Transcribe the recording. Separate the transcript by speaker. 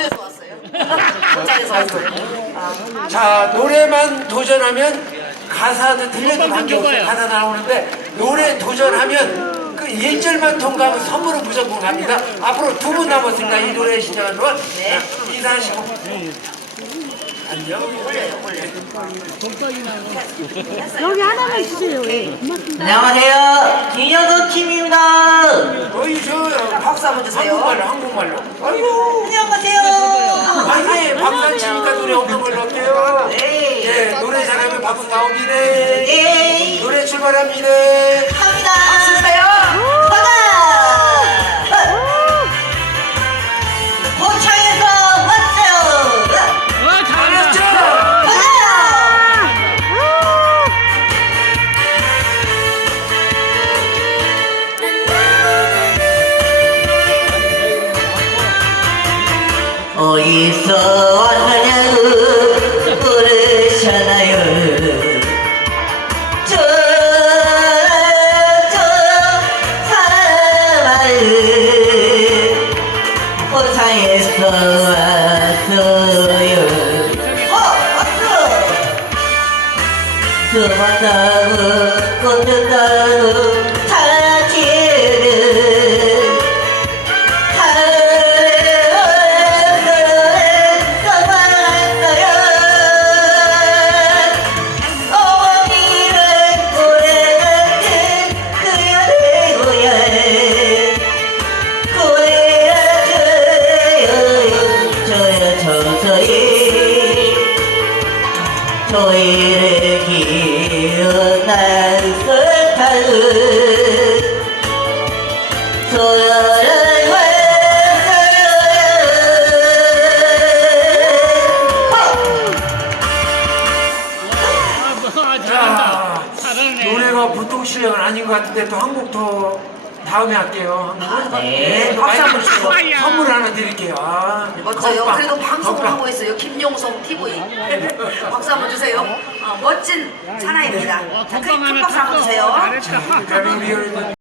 Speaker 1: 어디서 왔어요? 포장에서 왔어요. 아,
Speaker 2: 자 노래만 도전하면 가사도 들려도 관계없어요 가사 나오는데 노래 도전하면 그 1절만 통과하면 선물은 무조건 갑니다 앞으로 두 분 남았습니다 이 노래 시작한 동안
Speaker 1: 네.
Speaker 2: 자, 인사하시고 안녕
Speaker 1: 올려요, 올려요.
Speaker 3: 여기 하나만 주세요. 예. 고맙습니다.
Speaker 4: 안녕하세요.
Speaker 2: 저
Speaker 1: 박수 한번 주세요.
Speaker 2: 한국말로 한국말로 아이고
Speaker 4: 안녕하세요.
Speaker 2: 아니 박수 안 치니까 노래 없는 걸로 어때요
Speaker 4: 네.
Speaker 2: 예 노래 잘하면 박수 나옵니다
Speaker 4: 네.
Speaker 2: 노래 출발합니다
Speaker 4: 어디서 왔느냐고 사람을 호상에서 왔어요 어! 왔어! 저 만나고 건졌다고 소연을
Speaker 2: 자, 노래가 보통 실력은 아닌 것 같은데 또 한 곡 더 다음에 할게요. 한 곡.
Speaker 4: 네.
Speaker 2: 박수 한번 주시고 선물 하나 드릴게요. 아,
Speaker 1: 멋져요.
Speaker 2: 컵밥,
Speaker 1: 그래도 방송을
Speaker 2: 컵밥.
Speaker 1: 하고 있어요. 김용성 TV. 박수 한번 주세요. 어, 멋진 사나이입니다. 자, 큰 박수 한번 주세요.